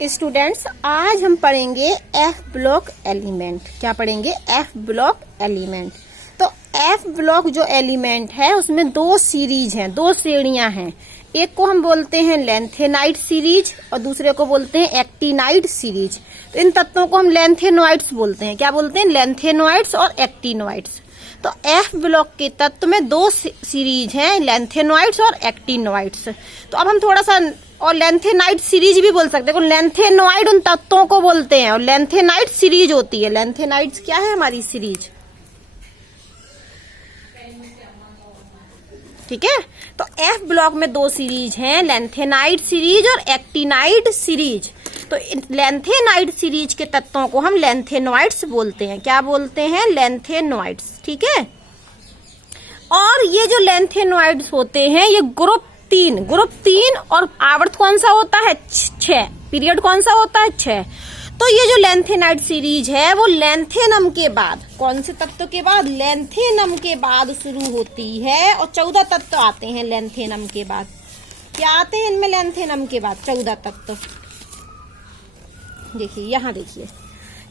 Students, आज हम पढ़ेंगे एफ ब्लॉक एलिमेंट। क्या पढ़ेंगे? F block element. तो एफ ब्लॉक जो एलिमेंट है उसमें दो सीरीज हैं, दो श्रेणियां हैं। एक को हम बोलते हैं लेंथेनाइड सीरीज और दूसरे को बोलते हैं एक्टिनाइड सीरीज। तो इन तत्वों को हम लेंथेनॉइड्स बोलते हैं। क्या बोलते हैं? लेंथेनॉइड्स और एक्टिनॉइड्स। तो एफ ब्लॉक के तत्व में दो सीरीज हैं, लेंथेनॉइड्स और एक्टिनॉइड्स। तो अब हम थोड़ा सा, और लेंथेनाइड सीरीज भी बोल सकते हैं। लेंथेनॉइड उन तत्वों को बोलते हैं और लेंथेनाइड सीरीज होती है। लेंथेनाइड्स क्या है? हमारी सीरीज। ठीक है। तो एफ ब्लॉक में दो सीरीज हैं, लेंथेनाइड सीरीज और एक्टिनाइड सीरीज। तो लेंथेनाइड सीरीज के तत्वों को हम लेंथेनॉइड्स बोलते हैं। क्या बोलते हैं? लेंथेनॉइड्स। ठीक है। और ये जो लेंथेनॉइड्स होते हैं ये ग्रुप तीन और आवर्त कौन सा होता है? 6। पीरियड कौन सा होता है? 6। तो ये जो लेंथेनाइड सीरीज है वो लेंथेनम के बाद, कौन से तत्व के बाद? लेंथेनम के बाद शुरू होती है और 14 तत्व आते हैं लेंथेनम के बाद। क्या आते हैं इनमें लेंथेनम के बाद? 14 तत्व। देखिए, यहाँ देखिए,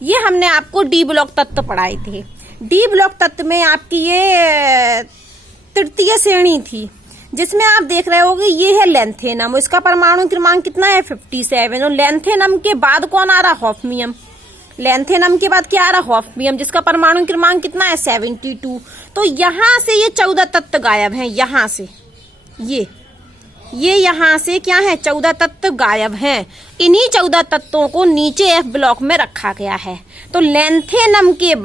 ये हमने आपको डी ब्लॉक तत्व पढ़ाए थे। डी ब्लॉक तत्व में आपकी ये तृतीय श्रेणी थी, जिसमें आप देख रहे होगे ये है लेंथेनम। इसका परमाणु क्रमांक कितना है? 57। और लेंथेनम के बाद कौन आ रहा? हॉफनियम। लेंथेनम के बाद क्या आ रहा? हॉफनियम, जिसका परमाणु क्रमांक कितना है? 72। तो यहां से ये 14 तत्व गायब हैं। यहां से ये यहां से क्या है? 14 तत्व गायब हैं। इन्हीं 14 तत्वों को नीचे एफ ब्लॉक में रखा गया है। तो लेंथेनम के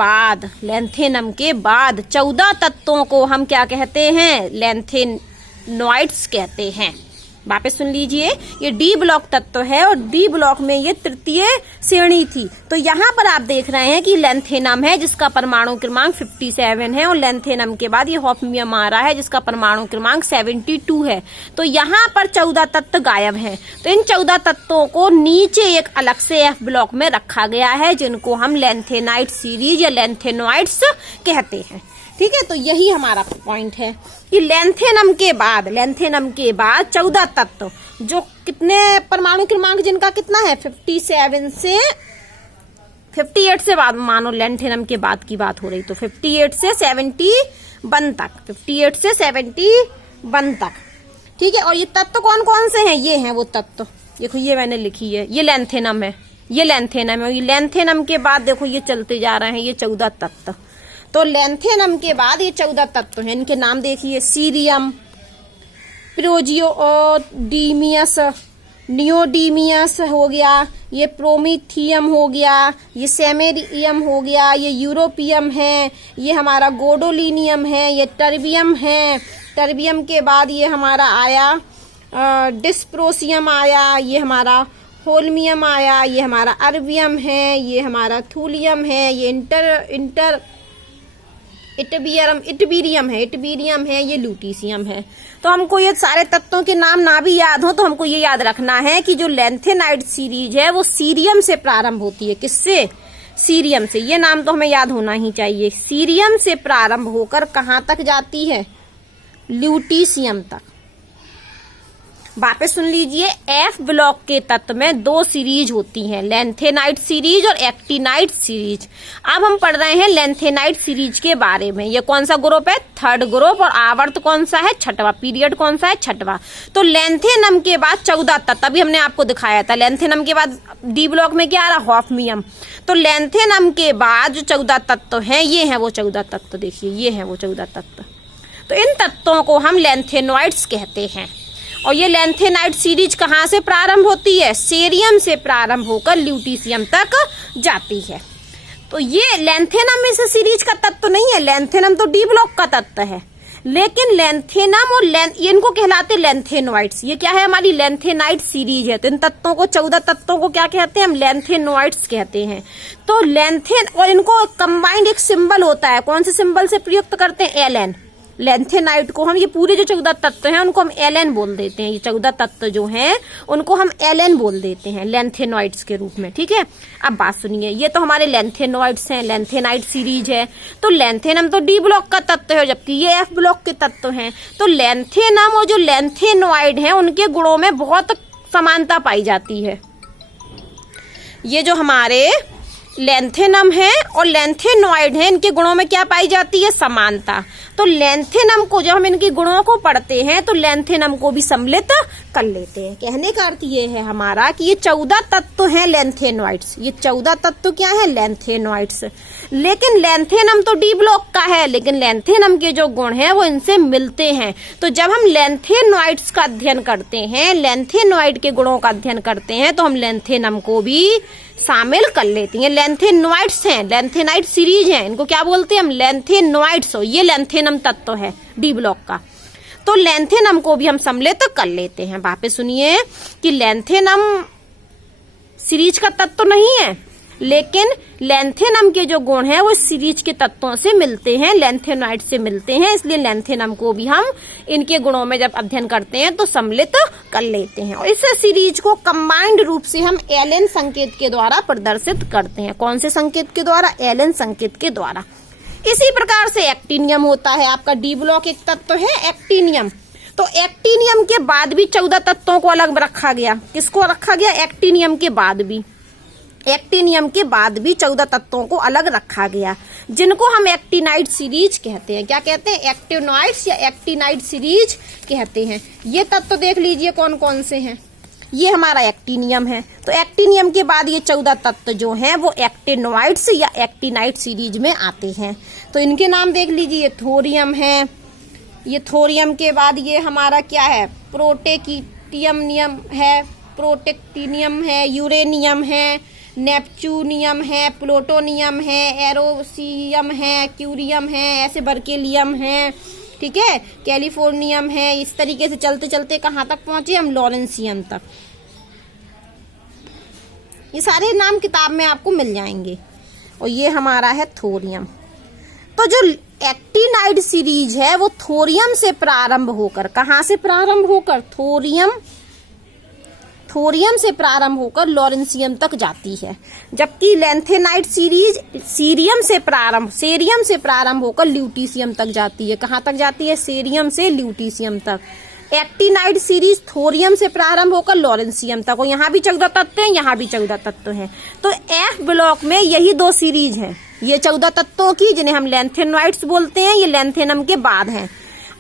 बाद 14 तत्वों को हम क्या कहते हैं? लेंथेनॉइड्स कहते हैं। वापस सुन लीजिए, ये डी ब्लॉक तत्व है और डी ब्लॉक में ये तृतीय श्रेणी थी। तो यहाँ पर आप देख रहे हैं कि लेंथेनम है जिसका परमाणु क्रमांक 57 है और लेंथेनम के बाद ये हॉफनियम आ रहा है जिसका परमाणु क्रमांक 72 है। तो यहाँ पर 14 तत्व गायब हैं। तो इन 14 तत्वों को नीचे एक अलग से एफ ब्लॉक में रखा गया है, जिनको हम लेंथेनाइड सीरीज या लेंथेनॉइड्स कहते हैं। ठीक है। तो यही हमारा पॉइंट है कि लेंथेनम के बाद 14 तत्व, जो कितने परमाणु क्रमांक जिनका कितना है? 57 से 58 से बाद, मानो लेंथेनम के बाद की बात हो रही, तो 58 से 71 तक, 58 से 71 तक। ठीक है। और ये तत्व कौन कौन से हैं? ये हैं वो तत्व। देखो, ये मैंने लिखी है, ये लेंथेनम है, ये लेंथेनम है। ये लेंथेनम के बाद देखो ये चलते जा रहे हैं ये 14 तत्व। तो लेंथेनम के बाद ये 14 तत्व हैं। इनके नाम देखिए, सीरियम, प्रोजियोडीमियस, नियोडीमियस हो गया, ये प्रोमीथियम हो गया, ये सेमेरियम हो गया, ये यूरोपियम है, ये हमारा गोडोलिनियम है, ये टर्बियम है। टर्बियम के बाद ये हमारा आया डिस्प्रोसियम आया, ये हमारा होल्मियम आया, ये हमारा अर्बियम है, ये हमारा थूलियम है, ये इटबीरियम है, ये लूटीसियम है। तो हमको ये सारे तत्वों के नाम ना भी याद हो तो हमको ये याद रखना है कि जो लेंथेनाइड सीरीज है वो सीरियम से प्रारंभ होती है। किससे? सीरियम से। ये नाम तो हमें याद होना ही चाहिए। सीरियम से प्रारंभ होकर कहाँ तक जाती है? लूटीसियम तक। वापस सुन लीजिए, एफ ब्लॉक के तत्व में दो सीरीज होती हैं, लेंथेनाइड सीरीज और एक्टिनाइड सीरीज। अब हम पढ़ रहे हैं लेंथेनाइड सीरीज के बारे में। ये कौन सा ग्रुप है? 3rd group. और आवर्त कौन सा है? 6वां। पीरियड कौन सा है? 6वां। तो लेंथेनम के बाद 14 तत्व, अभी हमने आपको दिखाया था। लेंथेनम के बाद डी ब्लॉक में क्या आ रहा? हॉफनियम। तो लेंथेनम के बाद जो 14 तत्व हैं ये हैं वो 14 तत्व। देखिए, ये हैं वो 14 तत्व। तो इन तत्वों को हम लेंथेनॉइड्स कहते हैं। और ये लेंथेनाइड सीरीज कहाँ से प्रारंभ होती है? सीरियम से प्रारंभ होकर ल्यूटीसियम तक जाती है। तो ये लेंथेनम में से सीरीज का तत्व नहीं है। लेंथेनम तो डी ब्लॉक का तत्व है, लेकिन लेंथेनम और इनको कहलाते लेंथेनॉइड्स। ये क्या है? हमारी लेंथेनाइड सीरीज है। तो इन तत्वों को, 14 तत्वों को क्या कहते हैं? हम लेंथेनॉइड्स कहते हैं। तो लेंथेन, और इनको कंबाइंड एक सिंबल होता है। कौन से सिंबल से प्रयुक्त करते हैं? एलएन। लेंथेनाइड को हम, ये पूरे जो 14 तत्व हैं उनको हम एलएन बोल देते हैं। ये 14 तत्व जो हैं उनको हम एलएन बोल देते हैं लेंथेनॉइड्स के रूप में। ठीक है। अब बात सुनिए, ये तो हमारे लेंथेनॉइड्स हैं, लेंथेनाइड सीरीज है। तो लेंथेनम तो डी ब्लॉक का तत्व है, जबकि ये एफ ब्लॉक के तत्व हैं। तो लेंथेनम और जो लेंथेनॉइड हैं उनके गुणों में बहुत समानता पाई जाती है। ये जो हमारे लेंथेनम है और लेंथेनॉइड है, इनके गुणों में क्या पाई जाती है? समानता। तो लेंथेनम को जब हम इनके गुणों को पढ़ते हैं तो लेंथेनम को भी सम्मिलित कर लेते हैं। कहने का अर्थ ये है हमारा कि ये 14 तत्व हैं लेंथेनॉइड्स। ये 14 तत्व क्या है? लेंथेनॉइड्स। लेकिन लेंथेनम तो डी ब्लॉक का है, लेकिन लेंथेनम के जो गुण हैं वो इनसे मिलते हैं। तो जब हम लेंथेनॉइड्स का अध्ययन करते हैं, लेंथेनॉइड के गुणों का अध्ययन करते हैं, तो हम लेंथेनम को भी शामिल कर लेते हैं। लेंथेनॉइड्स हैं, लेंथेनाइड सीरीज हैं, इनको क्या बोलते हैं हम? लेंथेनॉइड्स। ये लेंथेनम तत्व है डी ब्लॉक का, तो लेंथेनम को भी हम सम्मिलित कर लेते हैं। वापस सुनिए कि लेंथेनम सीरीज का तत्व नहीं है, लेकिन लेंथेनम के जो गुण हैं वो सीरीज के तत्वों से मिलते हैं, लेंथेनॉइड से मिलते हैं, इसलिए लेंथेनम को भी हम इनके गुणों में जब अध्ययन करते हैं तो सम्मिलित कर लेते हैं। और इस सीरीज को कंबाइंड रूप से हम एलन संकेत के द्वारा प्रदर्शित करते हैं। कौन से संकेत के द्वारा? एलन संकेत के द्वारा। इसी प्रकार से एक्टिनियम होता है, आपका डी ब्लॉक एक तत्व है एक्टिनियम। तो एक्टिनियम के बाद भी 14 तत्वों को अलग रखा गया। किसको रखा गया? एक्टिनियम के बाद भी। एक्टिनियम के बाद भी 14 तत्वों को अलग रखा गया, जिनको हम एक्टिनाइड सीरीज कहते हैं। क्या कहते हैं? एक्टिनॉइड्स या एक्टिनाइड सीरीज कहते हैं। ये तत्व देख लीजिए कौन कौन से हैं। ये हमारा एक्टिनियम है। तो एक्टिनियम के बाद ये 14 तत्व जो हैं वो एक्टिनॉइड्स या एक्टिनाइड सीरीज में आते हैं। तो इनके नाम देख लीजिए। थोरियम है, ये थोरियम के बाद ये हमारा क्या है? प्रोटेक्टिनियम है, प्रोटेक्टिनियम है, यूरेनियम है, नेपच्यूनियम है, प्लूटोनियम है, एरोसियम है, क्यूरियम है, ऐसे बर्केलियम है, ठीक है, कैलिफोर्नियम है। इस तरीके से चलते चलते कहाँ तक पहुंचे हम? लॉरेंसियम तक। ये सारे नाम किताब में आपको मिल जाएंगे। और ये हमारा है थोरियम। तो जो एक्टिनाइड सीरीज है वो थोरियम से प्रारंभ होकर, कहाँ से प्रारंभ होकर? थोरियम से प्रारंभ होकर लॉरेंसियम तक जाती है। जबकि लेंथेनाइड सीरीज सीरियम से प्रारंभ होकर ल्यूटीशियम तक जाती है। कहाँ तक जाती है? सीरियम से ल्यूटीशियम तक। एक्टिनाइड सीरीज थोरियम से प्रारंभ होकर लॉरेंसियम तक। और यहाँ भी 14 तत्व हैं, यहाँ भी 14 तत्व हैं। तो एफ ब्लॉक में यही 2 सीरीज हैं, ये 14 तत्वों की, जिन्हें हम लेंथेनॉइड्स बोलते हैं। ये लेंथेनम के बाद हैं।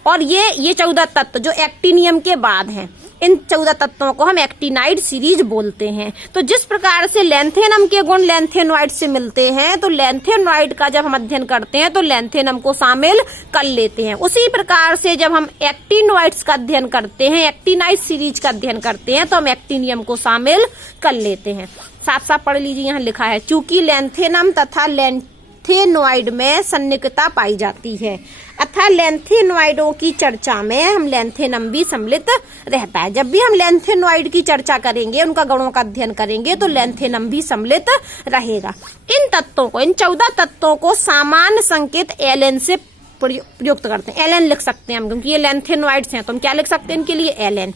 और ये 14 तत्व जो एक्टिनियम के बाद हैं, इन 14 तत्वों को हम एक्टिनाइड सीरीज बोलते हैं। तो जिस प्रकार से लेंथेनम के गुण लेंथेनॉइड से मिलते हैं, तो लेंथेनॉइड का जब हम अध्ययन करते हैं तो लेंथेनम को शामिल कर लेते हैं। उसी प्रकार से जब हम एक्टिनॉइड्स का अध्ययन करते हैं, एक्टिनाइड सीरीज का अध्ययन करते हैं, तो हम एक्टिनियम को शामिल कर लेते हैं। साफ साफ पढ़ लीजिए, यहाँ लिखा है चूंकि लेंथेनम तथा लेंथेनॉइड में सन्निकटता पाई जाती है, अतः लेंथेनॉइडों की चर्चा में हम लेंथेनम भी सम्मिलित रहता है। जब भी हम लेंथेनॉइड की चर्चा करेंगे, उनका गुणों का अध्ययन करेंगे, तो लेंथेनम भी सम्मिलित रहेगा। इन तत्वों को, इन 14 तत्वों को सामान्य संकेत एलन से प्रयुक्त करते हैं। एलन लिख सकते हैं हम, क्योंकि ये लेंथेनॉइड्स हैं, तो हम क्या लिख सकते हैं इनके लिए? एलन।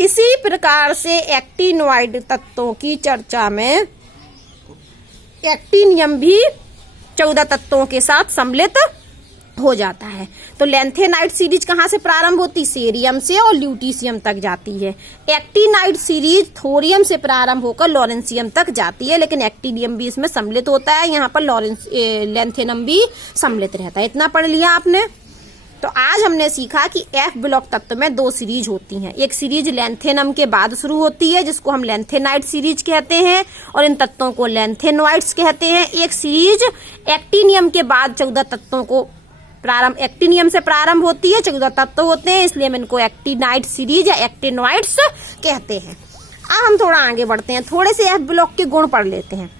इसी प्रकार से एक्टिनॉइड तत्वों की चर्चा में एक्टिनियम भी 14 तत्वों के साथ सम्मिलित हो जाता है। तो लेंथेनाइड सीरीज कहाँ से प्रारंभ होती? सीरियम से और ल्यूटीशियम तक जाती है। एक्टिनाइड सीरीज थोरियम से प्रारंभ होकर लॉरेंसियम तक जाती है, लेकिन एक्टिनियम भी इसमें सम्मिलित होता है। यहाँ पर लेंथेनम भी सम्मिलित रहता है। इतना पढ़ लिया आपने। तो आज हमने सीखा कि एफ ब्लॉक तत्व में 2 सीरीज होती हैं। एक सीरीज लेंथेनम के बाद शुरू होती है, जिसको हम लेंथेनाइड सीरीज कहते हैं, और इन तत्वों को लेंथेनॉइड्स कहते हैं। एक सीरीज एक्टिनियम के बाद 14 तत्वों को एक्टिनियम से प्रारंभ होती है, 14 तत्व होते हैं, इसलिए हम इनको एक्टिनाइड सीरीज या एक्टिनॉइड्स कहते हैं। अब हम थोड़ा आगे बढ़ते हैं, थोड़े से एफ ब्लॉक के गुण पढ़ लेते हैं।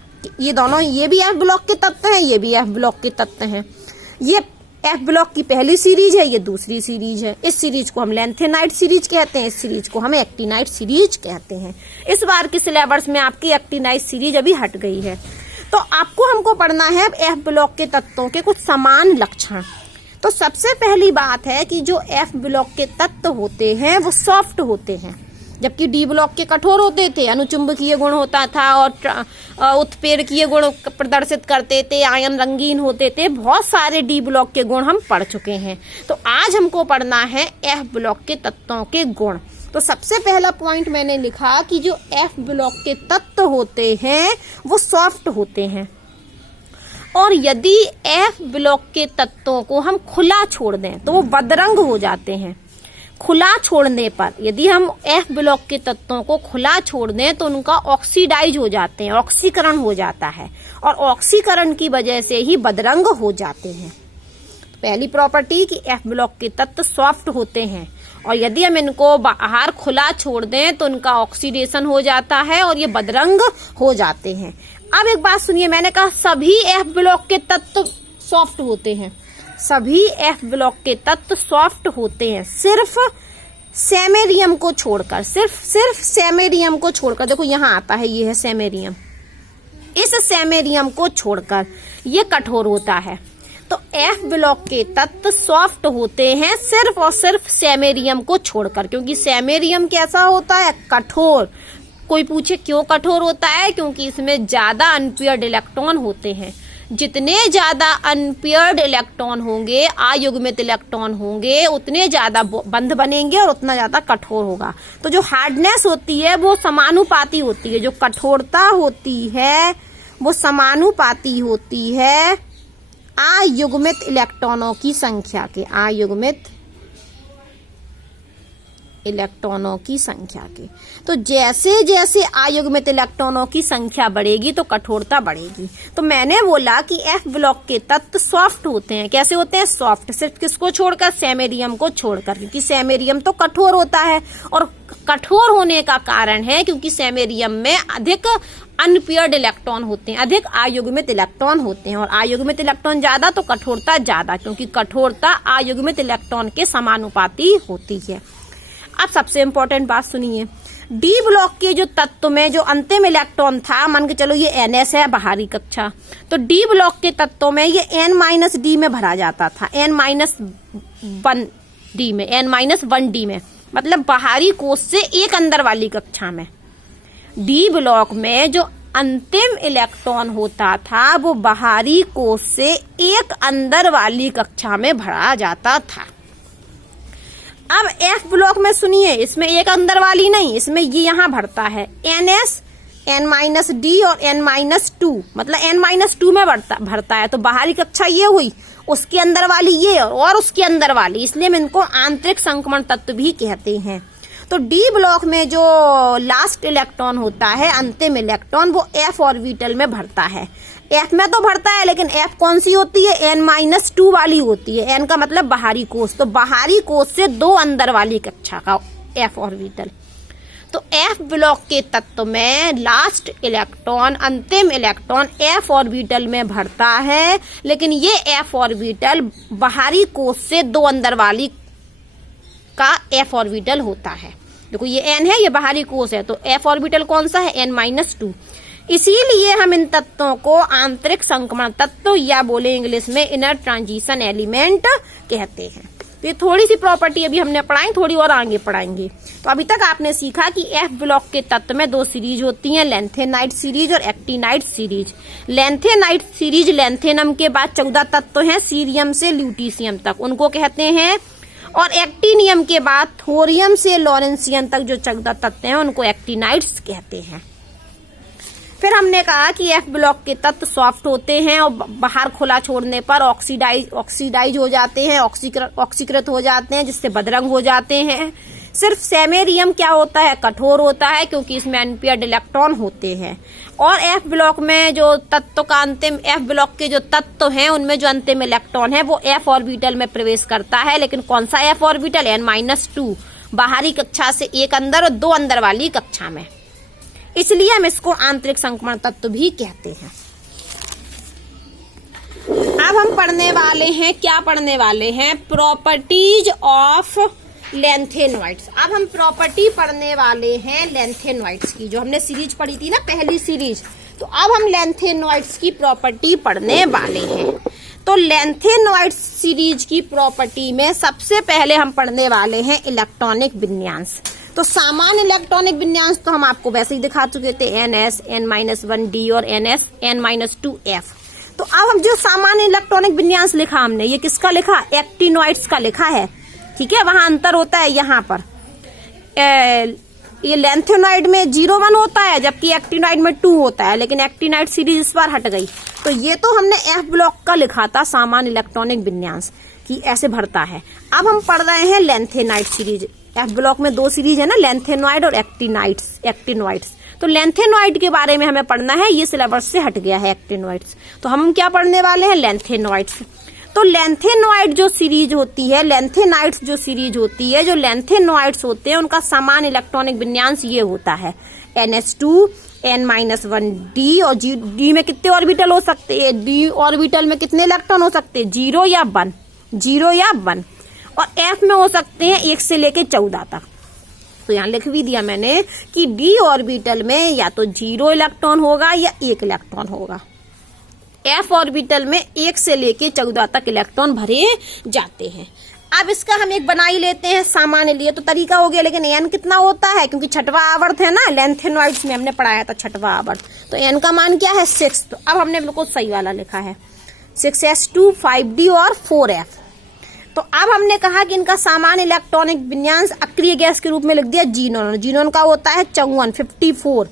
ये दोनों, ये भी एफ ब्लॉक के तत्व हैं, ये भी एफ ब्लॉक के तत्व हैं। ये एफ ब्लॉक की पहली सीरीज है, ये दूसरी सीरीज है। इस सीरीज को हम लेंथेनाइड सीरीज कहते हैं, इस सीरीज को हम एक्टिनाइड सीरीज कहते हैं। इस बार के सिलेबस में आपकी एक्टिनाइड सीरीज अभी हट गई है। तो आपको हमको पढ़ना है एफ ब्लॉक के तत्वों के कुछ समान लक्षण। तो सबसे पहली बात है कि जो एफ ब्लॉक के तत्व होते हैं वो सॉफ्ट होते हैं, जबकि डी ब्लॉक के कठोर होते थे। अनुचुंबकीय गुण होता था और उत्प्रेरकीय गुण प्रदर्शित करते थे, आयन रंगीन होते थे। बहुत सारे डी ब्लॉक के गुण हम पढ़ चुके हैं। तो आज हमको पढ़ना है एफ ब्लॉक के तत्वों के गुण। तो सबसे पहला पॉइंट मैंने लिखा कि जो एफ ब्लॉक के तत्व होते हैं वो सॉफ्ट होते हैं, और यदि एफ ब्लॉक के तत्वों को हम खुला छोड़ दें तो वो बदरंग हो जाते हैं। खुला छोड़ने पर यदि हम एफ ब्लॉक के तत्वों को खुला छोड़ दें तो उनका ऑक्सीडाइज हो जाते हैं, ऑक्सीकरण हो जाता है, और ऑक्सीकरण की वजह से ही बदरंग हो जाते हैं। पहली प्रॉपर्टी कि एफ ब्लॉक के तत्व सॉफ्ट होते हैं, और यदि हम इनको बाहर खुला छोड़ दें तो इनका ऑक्सीडेशन हो जाता है और ये बदरंग हो जाते हैं। अब एक बात सुनिए, मैंने कहा सभी एफ ब्लॉक के तत्व सॉफ्ट होते हैं, सभी एफ ब्लॉक के तत्व सॉफ्ट होते हैं सिर्फ सेमेरियम को छोड़कर, सिर्फ सेमेरियम को छोड़कर। देखो यहाँ आता है, ये है सेमेरियम, इस सेमेरियम को छोड़कर ये कठोर होता है। तो एफ ब्लॉक के तत्व सॉफ्ट होते हैं सिर्फ और सिर्फ सेमेरियम को छोड़कर, क्योंकि सेमेरियम कैसा होता है, कठोर। कोई पूछे क्यों कठोर होता है, क्योंकि इसमें ज्यादा अनपेयर्ड इलेक्ट्रॉन होते हैं। जितने ज्यादा अनपेयर्ड इलेक्ट्रॉन होंगे, अयुग्मित इलेक्ट्रॉन होंगे, उतने ज्यादा बंध बनेंगे और उतना ज्यादा कठोर होगा। तो जो हार्डनेस होती है वो समानुपाती होती है, जो कठोरता होती है वो समानुपाती होती है अयुग्मित इलेक्ट्रॉनों की संख्या के, अयुग्मित इलेक्ट्रॉनों की संख्या के। तो जैसे जैसे अयुग्मित इलेक्ट्रॉनों की संख्या बढ़ेगी तो कठोरता बढ़ेगी। तो मैंने बोला कि एफ ब्लॉक के तत्व सॉफ्ट होते हैं। कैसे होते हैं, सॉफ्ट। सिर्फ किसको छोड़कर, सेमेरियम को छोड़कर, क्योंकि सेमेरियम तो कठोर होता है, और कठोर होने का कारण है क्योंकि सेमेरियम में अधिक अनपेयर्ड इलेक्ट्रॉन होते हैं, अधिक अयुग्मित इलेक्ट्रॉन होते हैं, और अयुग्मित इलेक्ट्रॉन ज्यादा तो कठोरता ज्यादा, क्योंकि कठोरता अयुग्मित इलेक्ट्रॉन के समानुपाती होती है। अब सबसे इंपॉर्टेंट बात सुनिए, डी ब्लॉक के जो तत्व में जो अंतिम इलेक्ट्रॉन था, मान के चलो ये NS है बाहरी कक्षा, तो डी ब्लॉक के तत्वों में ये N-D में भरा जाता था, N-1D में, N-1D में, मतलब बाहरी कोष से एक अंदर वाली कक्षा में। डी ब्लॉक में जो अंतिम इलेक्ट्रॉन होता था वो बाहरी कोष से एक अंदर वाली कक्षा में भरा जाता था। अब एफ ब्लॉक में सुनिए, इसमें एक अंदर वाली नहीं, इसमें ये यहाँ भरता है NS, N-D और N-2, मतलब N-2 में भरता है। तो बाहरी कक्षा ये हुई, उसके अंदर वाली ये और उसके अंदर वाली, इसलिए हम इनको आंतरिक संक्रमण तत्व भी कहते हैं। तो डी ब्लॉक में जो लास्ट इलेक्ट्रॉन होता है, अंतिम इलेक्ट्रॉन, वो एफ ऑर्बिटल में भरता है। एफ में तो भरता है, लेकिन एफ कौन सी होती है, N-2 वाली होती है। N का मतलब बाहरी कोष, तो बाहरी कोष से दो अंदर वाली कक्षा का एफ ऑर्बिटल। तो एफ ब्लॉक के तत्व में लास्ट इलेक्ट्रॉन, अंतिम इलेक्ट्रॉन एफ ऑर्बिटल में भरता है, लेकिन ये एफ ऑर्बिटल बाहरी कोष से दो अंदर वाली का एफ ऑर्बिटल होता है। देखो ये N है, ये बाहरी कोष है, तो एफ ऑर्बिटल कौन सा है, N-2। इसीलिए हम इन तत्वों को आंतरिक संक्रमण तत्व या बोले इंग्लिश में इनर ट्रांजिशन एलिमेंट कहते हैं। तो ये थोड़ी सी प्रॉपर्टी अभी हमने पढ़ाई, थोड़ी और आगे पढ़ाएंगे। तो अभी तक आपने सीखा कि एफ ब्लॉक के तत्व में दो सीरीज होती हैं, लेंथेनाइट सीरीज और actinide series. Lanthanide series, lanthanum के बाद 14 तत्व हैं, सीरियम से ल्यूटीशियम तक, उनको कहते हैं। और एक्टिनियम के बाद थोरियम से लॉरेंसियम तक जो 14 तत्व हैं उनको एक्टिनाइट्स कहते हैं। फिर हमने कहा कि एफ ब्लॉक के तत्व सॉफ्ट होते हैं और बाहर खुला छोड़ने पर ऑक्सीडाइज हो जाते हैं, ऑक्सीकृत हो जाते हैं, जिससे बदरंग हो जाते हैं। सिर्फ सेमेरियम क्या होता है, कठोर होता है, क्योंकि इसमें अनपेयर्ड इलेक्ट्रॉन होते हैं। और एफ ब्लॉक में जो तत्व का अंतिम, एफ ब्लॉक के जो तत्व हैं उनमें जो अंतिम इलेक्ट्रॉन है वो एफ ऑर्बिटल में प्रवेश करता है, लेकिन कौन सा एफ ऑर्बिटल, N-2, बाहरी कक्षा से एक अंदर और दो अंदर वाली कक्षा में। इसलिए हम इसको आंतरिक संक्रमण तत्व भी कहते हैं। अब हम पढ़ने वाले हैं, क्या पढ़ने वाले हैं, प्रॉपर्टीज ऑफ लेंथेनॉइड्स। अब हम प्रॉपर्टी पढ़ने वाले हैं लेंथेनॉइड्स की, जो हमने सीरीज पढ़ी थी ना, पहली सीरीज। तो अब हम लेंथेनॉइड्स की प्रॉपर्टी पढ़ने वाले हैं। तो लेंथेनॉइड्स सीरीज की प्रॉपर्टी में सबसे पहले हम पढ़ने वाले हैं इलेक्ट्रॉनिक विन्यास। तो सामान्य इलेक्ट्रॉनिक विन्यास तो हम आपको वैसे ही दिखा चुके थे, NS, N-1D और NS, N-2F। तो अब हम जो सामान्य इलेक्ट्रॉनिक विन्यास लिखा हमने, ये किसका लिखा, एक्टिनॉइड्स का लिखा है। ठीक है, वहां अंतर होता है यहाँ पर। ये लैंथेनॉइड में 0 1 होता है, जबकि एक्टिनॉइड में 2 होता है, लेकिन एक्टिनाइड सीरीज इस बार हट गई। तो ये तो हमने एफ ब्लॉक का लिखा था सामान्य इलेक्ट्रॉनिक विन्यास कि ऐसे भरता है। अब हम पढ़ रहे हैं लैंथेनाइड सीरीज। एफ ब्लॉक में 2 सीरीज है ना, लैंथेनॉइड और एक्टिनॉइड्स। तो लैंथेनॉइड के बारे में हमें पढ़ना है, ये सिलेबस से हट गया है एक्टिनॉइड्स। तो हम क्या पढ़ने वाले हैं, लैंथेनॉइड्स। तो लैंथेनॉइड जो सीरीज होती है, लैंथेनाइड्स जो सीरीज होती है, जो लैंथेनॉइड्स होते हैं उनका सामान्य इलेक्ट्रॉनिक विन्यास ये होता है NH2 N-1D। और डी में कितने ऑर्बिटल हो सकते हैं, डी ऑर्बिटल में कितने इलेक्ट्रॉन हो सकते हैं, 0 या 1। और एफ में हो सकते हैं 1 से लेके 14 तक। तो यहाँ लिख भी दिया मैंने कि डी ऑर्बिटल में या तो 0 इलेक्ट्रॉन होगा या 1 इलेक्ट्रॉन होगा। एफ ऑर्बिटल में 1 से लेके 14 तक इलेक्ट्रॉन भरे जाते हैं। अब इसका हम एक बना ही लेते हैं सामान्य लिए, तो तरीका हो गया। लेकिन एन कितना होता है, क्योंकि छठवां आवर्त है ना, लैंथेनॉइड्स में हमने पढ़ाया था छठवां आवर्त, तो एन का मान क्या है 6। तो अब हमने बिल्कुल सही वाला लिखा है 6s2 5d और 4f। तो अब हमने कहा कि इनका सामान्य इलेक्ट्रॉनिक विन्यास अक्रिय गैस के रूप में लिख दिया जीनोन। जीनोन का होता है 54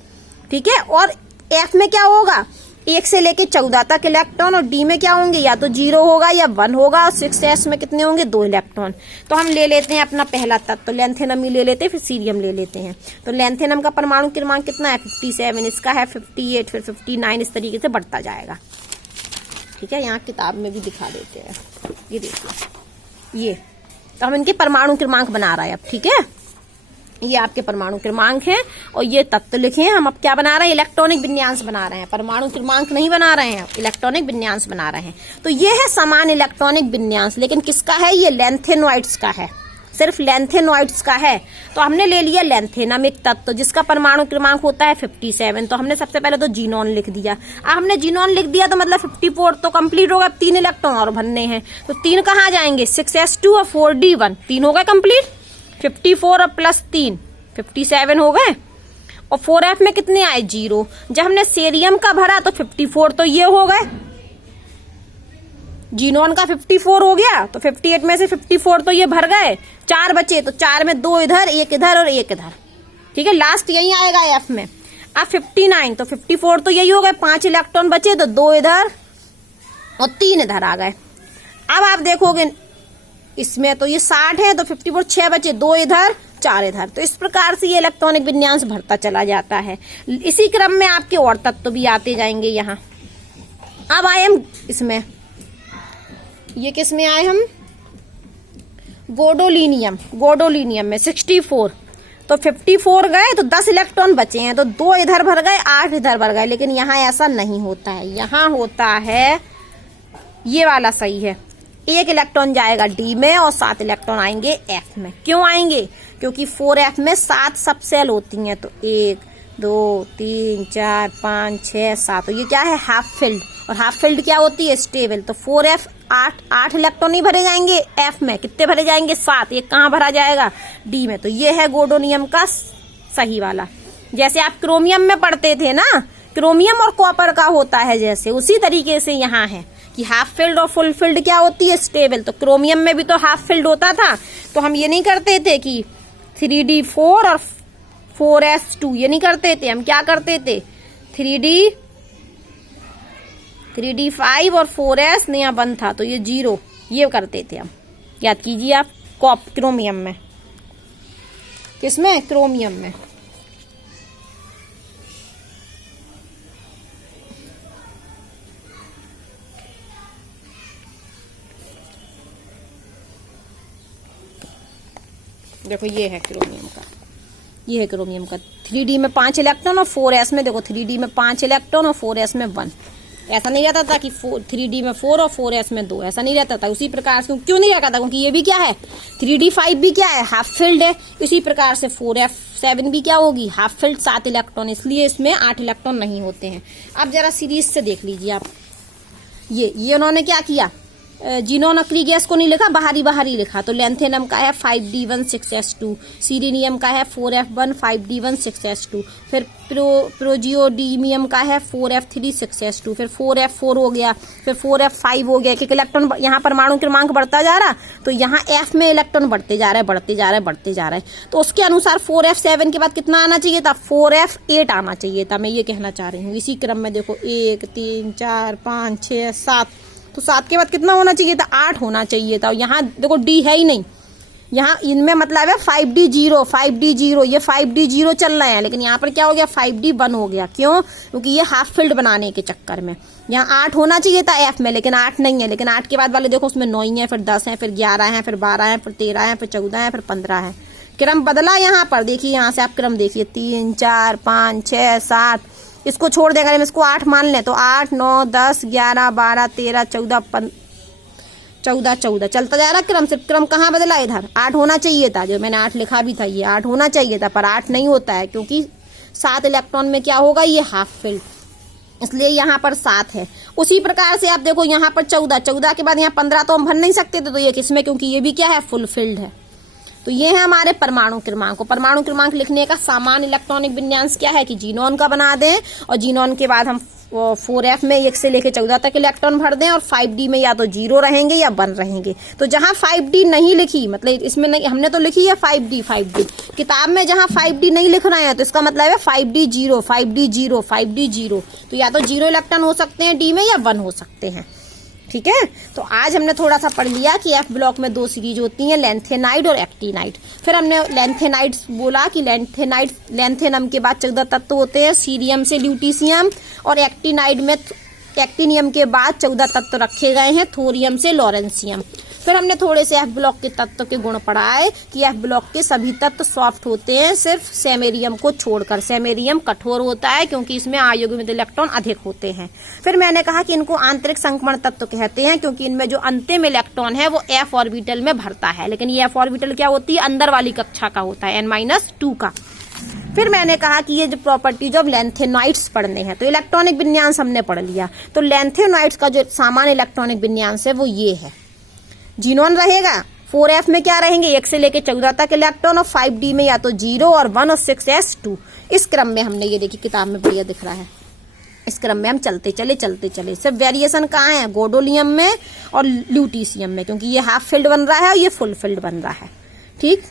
ठीक है। और एफ में क्या होगा, 1 से लेके 14 तक इलेक्ट्रॉन। और डी में क्या होंगे, या तो 0 होगा या 1 होगा। और 6s में कितने होंगे, 2 इलेक्ट्रॉन। तो हम ले लेते हैं अपना पहला तत्व, तो लैंथेनम ही ले लेते हैं, फिर सीरियम ले लेते हैं। तो लैंथेनम का परमाणु क्रमांक कितना है, 57, इसका है 58, फिर 59, इस तरीके से बढ़ता जाएगा। ठीक है, यहाँ किताब में भी दिखा देते हैं, ये देखिए ये। तो हम इनके परमाणु क्रमांक बना रहे हैं अब। ठीक है, ये आपके परमाणु क्रमांक हैं और ये तत्व लिखे हैं। हम अब क्या बना रहे हैं, इलेक्ट्रॉनिक विन्यास बना रहे हैं, परमाणु क्रमांक नहीं बना रहे हैं, इलेक्ट्रॉनिक विन्यास बना रहे हैं। तो ये है समान इलेक्ट्रॉनिक विन्यास, लेकिन किसका है, ये लैंथेनॉइड्स का है, सिर्फ लैंथेनॉइड्स का है। तो हमने ले लिया लैंथेनम एक तत्व जिसका परमाणु क्रमांक होता है 57। तो हमने सबसे पहले तो जीनोन लिख दिया। अब हमने जीनोन लिख दिया तो मतलब 54 तो कंप्लीट होगा। 3 इलेक्ट्रॉन और भरने हैं, तो 3 कहाँ जाएंगे, 6s2 और 4d1, 3 हो गए कंप्लीट। 54 और प्लस 3 57 हो गए। और 4f में कितने आए, 0। जब हमने सेरियम का भरा तो 54 तो ये हो गए, जीनोन का 54 हो गया, तो 58 में से 54 तो ये भर गए। 4 बचे, तो 4 में 2 इधर, 1 इधर और 1 इधर। ठीक है, लास्ट यही आएगा एफ में। अब 59, तो 54 तो यही हो गए, 5 इलेक्ट्रॉन बचे, तो 2 इधर और 3 इधर आ गए। अब आप देखोगे इसमें तो ये 60 है, तो 54 6 बचे, 2 इधर 4 इधर। तो इस प्रकार से ये इलेक्ट्रॉनिक विन्यास भरता चला जाता है। इसी क्रम में आपके और तत्व भी आते जाएंगे यहाँ। अब आए हम इसमें, ये किस में आए हम, गोडोलिनियम में 64। तो 54 गए तो 10 इलेक्ट्रॉन बचे हैं, तो 2 इधर भर गए, 8 इधर भर गए। लेकिन यहाँ ऐसा नहीं होता है, यहाँ होता है ये वाला सही है, 1 इलेक्ट्रॉन जाएगा डी में और 7 इलेक्ट्रॉन आएंगे एफ में। क्यों आएंगे, क्योंकि 4f में 7 सब सेल होती हैं। तो 1 2 3 4 5 6 7, तो ये क्या है, हाफ फिल्ड। और हाफ फिल्ड क्या होती है, स्टेबल। तो 4f 8 इलेक्ट्रॉन नहीं भरे जाएंगे एफ में, कितने भरे जाएंगे, 7। एक कहाँ भरा जाएगा, डी में। तो ये है गोडोनियम का सही वाला। जैसे आप क्रोमियम में पढ़ते थे ना, क्रोमियम और कॉपर का होता है जैसे, उसी तरीके से यहाँ है कि हाफ फिल्ड और फुल फिल्ड क्या होती है, स्टेबल। तो क्रोमियम में भी तो हाफ फिल्ड होता था, तो हम ये नहीं करते थे कि 3d4 और 4s2, ये नहीं करते थे। हम क्या करते थे, 3d5 और 4s नया 1 था, तो ये 0, ये करते थे हम। याद कीजिए आप, क्रोमियम में, किसमें, क्रोमियम में। देखो ये है क्रोमियम का, ये है क्रोमियम का। 3d में 5 इलेक्ट्रॉन और 4s में, देखो 3d में 5 इलेक्ट्रॉन और 4s में 1। ऐसा नहीं रहता था कि 3d में 4 और 4s में 2, ऐसा नहीं रहता था। उसी प्रकार से क्यों नहीं रहता था, क्योंकि ये भी क्या है, 3d5 भी क्या है, हाफ फिल्ड है। इसी प्रकार से 4f7 भी क्या होगी, हाफ फिल्ड, 7 इलेक्ट्रॉन, इसलिए इसमें 8 इलेक्ट्रॉन नहीं होते हैं। अब जरा सीरीज से देख लीजिए आप, ये उन्होंने क्या किया, जीनोन अक्री गैस को नहीं लिखा, बाहरी लिखा। तो लेंथेनम का है 5D1 6s2, सीरीनियम का है 4f1 5D1 6s2, फिर प्रोजियोडीमियम का है 4f3 6s2, फिर 4f4 हो गया, फिर 4f5 हो गया। क्योंकि इलेक्ट्रॉन यहाँ परमाणु क्रमांक बढ़ता जा रहा, तो यहाँ f में इलेक्ट्रॉन बढ़ते जा रहा है। तो उसके अनुसार 4f7 के बाद कितना आना चाहिए था, 4f8 आना चाहिए था। मैं ये कहना चाह रही हूँ। इसी क्रम में देखो 1 3 4 5 6 7, तो 7 के बाद कितना होना चाहिए था, 8 होना चाहिए था। और यहाँ देखो D है ही नहीं, यहाँ इनमें मतलब है 5D0 ये 5D0 चल रहे हैं, लेकिन यहाँ पर क्या हो गया 5D1 हो गया। क्यों? क्योंकि ये हाफ फील्ड बनाने के चक्कर में यहाँ 8 होना चाहिए था F में, लेकिन 8 नहीं है। लेकिन 8 के बाद वाले देखो उसमें 9 है, फिर 10 है, फिर 11 है, फिर 12 है, फिर 13 है, फिर 14 है, फिर 15 है। क्रम बदला यहाँ पर, देखिए यहाँ से आप क्रम देखिए 3 4 5 6 7, इसको छोड़ देंगे, हम इसको 8 मान लें तो 8 9 10 11 12 13 14 चलता जा रहा क्रम। सिर्फ क्रम कहाँ बदला, इधर 8 होना चाहिए था, जो मैंने 8 लिखा भी था, ये 8 होना चाहिए था, पर 8 नहीं होता है क्योंकि 7 इलेक्ट्रॉन में क्या होगा, ये हाफ फील्ड, इसलिए यहाँ पर 7 है। उसी प्रकार से आप देखो यहाँ पर 14 के बाद यहाँ 15 तो हम भर नहीं सकते थे, तो ये किसमें, क्योंकि ये भी क्या है, फुल फील्ड है। तो ये है हमारे परमाणु क्रमांक। परमाणु क्रमांक लिखने का सामान्य इलेक्ट्रॉनिक विन्यास क्या है कि जीनोन का बना दें, और जीनोन के बाद हम 4f में 1 से लेकर 14 तक इलेक्ट्रॉन भर दें, और 5D में या तो 0 रहेंगे या 1 रहेंगे। तो जहां 5D नहीं लिखी, मतलब इसमें नहीं, हमने तो लिखी है 5D किताब में, जहां 5D नहीं लिख रहे हैं तो इसका मतलब है 5D0 तो या तो 0 इलेक्ट्रॉन हो सकते हैं D में या 1 हो सकते हैं। ठीक है, तो आज हमने थोड़ा सा पढ़ लिया कि F ब्लॉक में 2 सीरीज होती हैं, लेंथेनाइड और एक्टिनाइड। फिर हमने लेंथेनाइड बोला कि लेंथेनम के बाद 14 तत्व होते हैं, सीरियम से ल्यूटीशियम, और एक्टिनाइड में एक्टिनियम के बाद 14 तत्व रखे गए हैं, थोरियम से लॉरेंसियम। फिर हमने थोड़े से F ब्लॉक के तत्व के गुण पढ़ाए कि F ब्लॉक के सभी तत्व सॉफ्ट होते हैं, सिर्फ सेमेरियम को छोड़कर। सेमेरियम कठोर होता है क्योंकि इसमें अयुग्मित इलेक्ट्रॉन अधिक होते हैं। फिर मैंने कहा कि इनको आंतरिक संक्रमण तत्व कहते हैं क्योंकि इनमें जो अंतिम इलेक्ट्रॉन है वो F ऑर्बिटल में भरता है, लेकिन ये F ऑर्बिटल क्या होती है, अंदर वाली कक्षा का होता है, N-2 का। फिर मैंने कहा कि ये जो प्रॉपर्टीज ऑफ लेंथेनॉइड्स पढ़ने हैं, तो इलेक्ट्रॉनिक विन्यास हमने पढ़ लिया। तो लेंथेनॉइड्स का जो सामान्य इलेक्ट्रॉनिक विन्यास है वो ये है, जीनोन रहेगा, 4f में क्या रहेंगे, 1 से लेके 14 तक इलेक्ट्रॉन, और 5D में या तो 0 और 1 और 6s2। इस क्रम में हमने ये देखिए किताब में बढ़िया दिख रहा है, इस क्रम में हम चलते चले। सिर्फ वेरिएशन कहाँ है, गोडोलियम में और ल्यूटीशियम में, क्योंकि ये हाफ फील्ड बन रहा है और ये फुल फील्ड बन रहा है। ठीक।